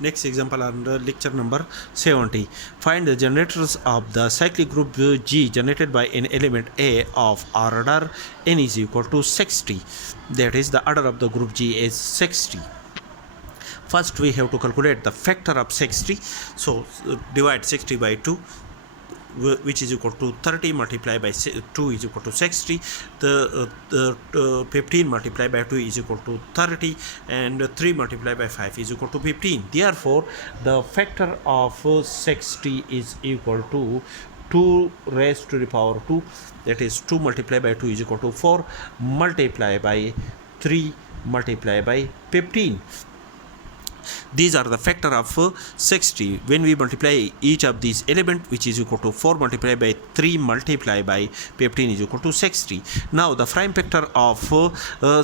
Next example under lecture number 70. Find the generators of the cyclic group G generated by an element A of order n is equal to 60. That is, the order of the group G is 60. First we have to calculate the factor of 60. So divide 60 by 2, which is equal to 30 multiplied by 2 is equal to 60. The 15 multiplied by 2 is equal to 30, and 3 multiplied by 5 is equal to 15. Therefore, the factor of 60 is equal to 2 raised to the power 2, that is 2 multiplied by 2 is equal to 4 multiplied by 3 multiplied by 15. These are the factor of 60. When we multiply each of these element, which is equal to 4 multiplied by 3 multiplied by 15 is equal to 60. Now the prime factor of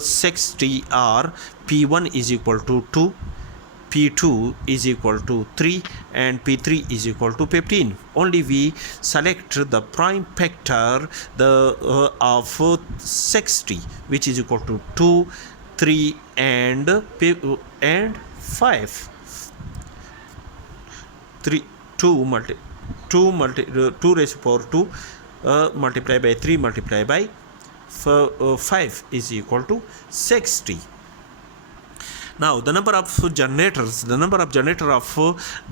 60 are P1 is equal to 2, P2 is equal to 3, and P3 is equal to 15. Only we select the prime factor of 60, which is equal to 2, 3, and 5. 2 raised to power 2 multiplied by 3 multiplied by 5 is equal to 60. Now the number of generators of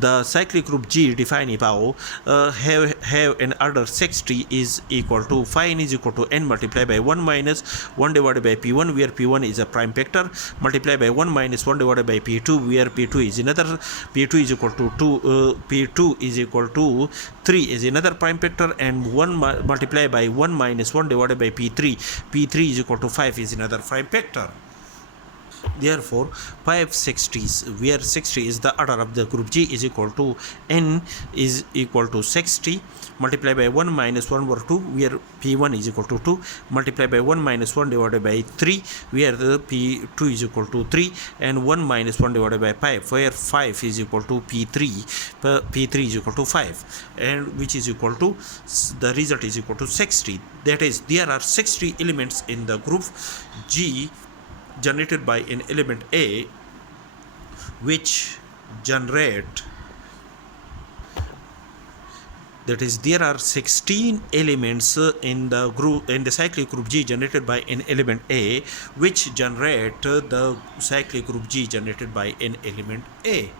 the cyclic group G defined above have an order 60 is equal to 5 is equal to n multiplied by 1 minus 1 divided by P1, where P1 is a prime factor, multiplied by 1 minus 1 divided by P2, where P2 is another, P2 is equal to 2, P2 is equal to 3 is another prime factor, and 1 multiplied by 1 minus 1 divided by P3, P3 is equal to 5 is another prime factor. Therefore, 5 60s, where 60 is the order of the group G, is equal to n is equal to 60 multiplied by 1 minus 1 over 2, where P1 is equal to 2, multiplied by 1 minus 1 divided by 3, where the P2 is equal to 3, and 1 minus 1 divided by 5, where 5 is equal to P3, P3 is equal to 5, and which is equal to, the result is equal to 60. That is, there are 60 elements in the group G generated by an element A, which generate, that is, there are 16 elements in the group, in the cyclic group G generated by an element A, which generate the cyclic group G generated by an element A.